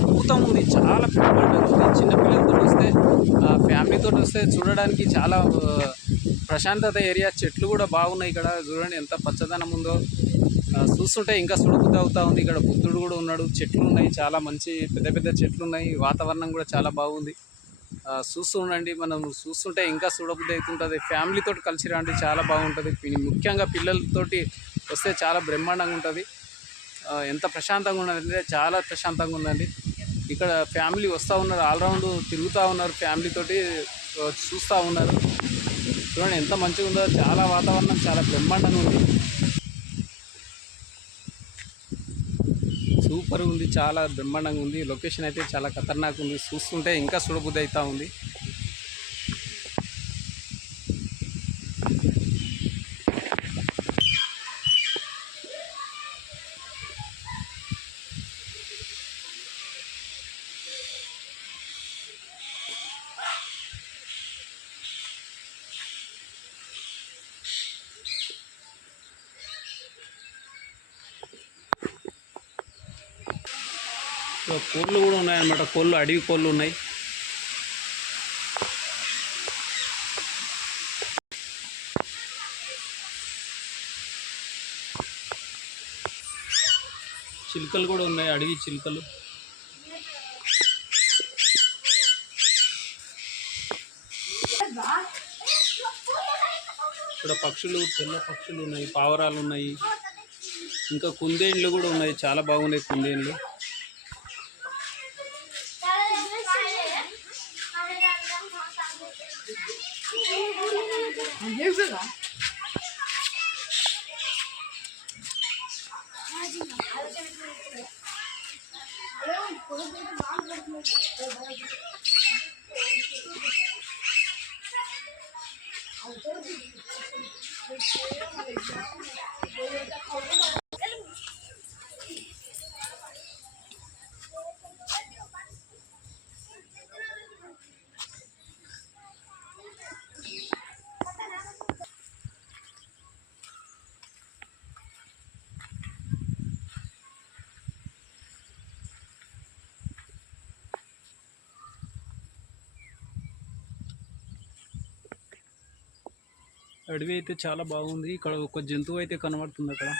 అద్భుతం ఉంది. చాలా బ్రహ్మాండంగా ఉంది. చిన్న పిల్లలతో వస్తే ఫ్యామిలీతో వస్తే చూడడానికి చాలా ప్రశాంతత ఏరియా. చెట్లు కూడా బాగున్నాయి ఇక్కడ. చూడండి ఎంత పచ్చదనం ఉందో. చూస్తుంటే ఇంకా చూడబుద్ధి అవుతా ఉంది. ఇక్కడ బుద్ధుడు కూడా ఉన్నాడు. చెట్లు ఉన్నాయి. చాలా మంచి పెద్ద పెద్ద చెట్లు ఉన్నాయి. వాతావరణం కూడా చాలా బాగుంది. చూస్తూ ఉండండి. మనం చూస్తుంటే ఇంకా చూడబుద్ధి అవుతుంటుంది. ఫ్యామిలీతో కలిసి రండి, చాలా బాగుంటుంది. ముఖ్యంగా పిల్లలతోటి వస్తే చాలా బ్రహ్మాండంగా ఉంటుంది. ఎంత ప్రశాంతంగా ఉన్నదంటే చాలా ప్రశాంతంగా ఉందండి. ఇక్కడ ఫ్యామిలీ వస్తూ ఉన్నారు, ఆల్రౌండ్ తిరుగుతూ ఉన్నారు, ఫ్యామిలీతోటి చూస్తూ ఉన్నారు. చూడండి ఎంత మంచిగా ఉందో. చాలా వాతావరణం చాలా బ్రహ్మాండంగా ఉంది. సూపర్ ఉంది, చాలా బ్రహ్మాండంగా ఉంది. లొకేషన్ అయితే చాలా ఖతర్నాక్ ఉంది. చూస్తుంటే ఇంకా చూడబుద్ధి అవుతూ ఉంది. కోళ్ళు కూడా ఉన్నాయన్నమాట. కోళ్ళు, అడవి కోళ్ళు ఉన్నాయి. చిలుకలు కూడా ఉన్నాయి, అడవి చిలుకలు. ఇక్కడ పక్షులు, తెల్ల పక్షులు ఉన్నాయి, పావురాలు ఉన్నాయి, ఇంకా కుందేళ్ళు కూడా ఉన్నాయి. చాలా బాగున్నాయి కుందేళ్ళు. అడవి అయితే చాలా బాగుంది. ఇక్కడ ఒక జంతువు అయితే కనబడుతుంది అక్కడ.